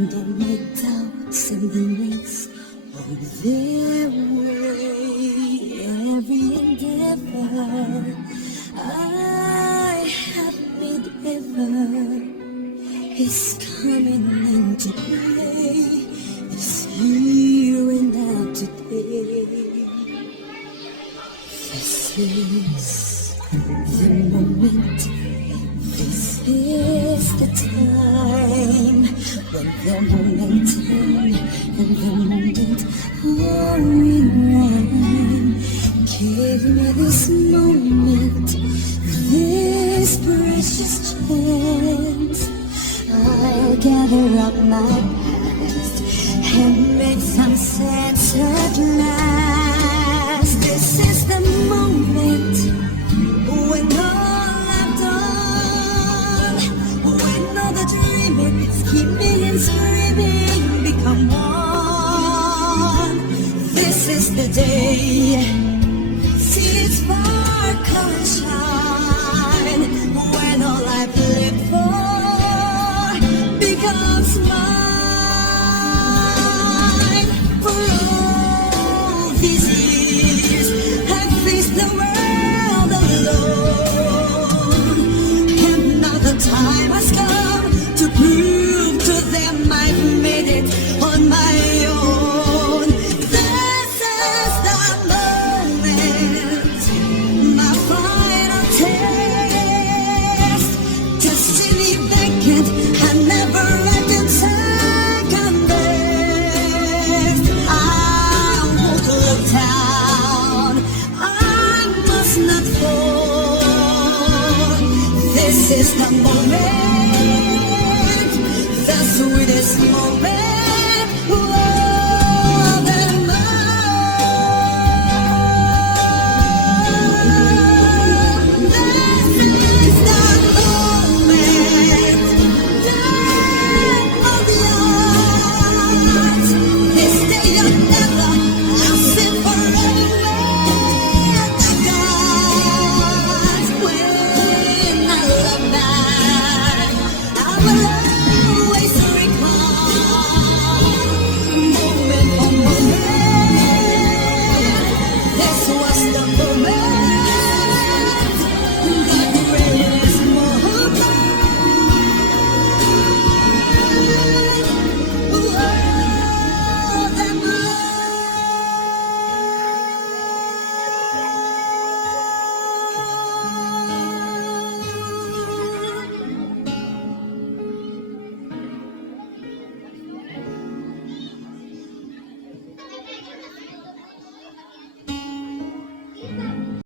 and all my doubts and the race on their way. Every endeavor I have made ever is coming into play. It's here and now today. This is the moment. This is the time when the momentum and the moment are in line. Give me this moment, this precious chance. I'll gather up my past and make some sense at last. This is the moment when all I've done, when all the dreaming, scheming and screaming become one. This is the day. See it sparkle and shine when all I've lived for becomes mine. For all these years I've faced the world alone, and now the time has come to prove to them I've made it on my own. This is the moment, my final test. Destiny vacant, I never ending second best. I won't look down, I must not fall. This is the moment, the sweetest moment.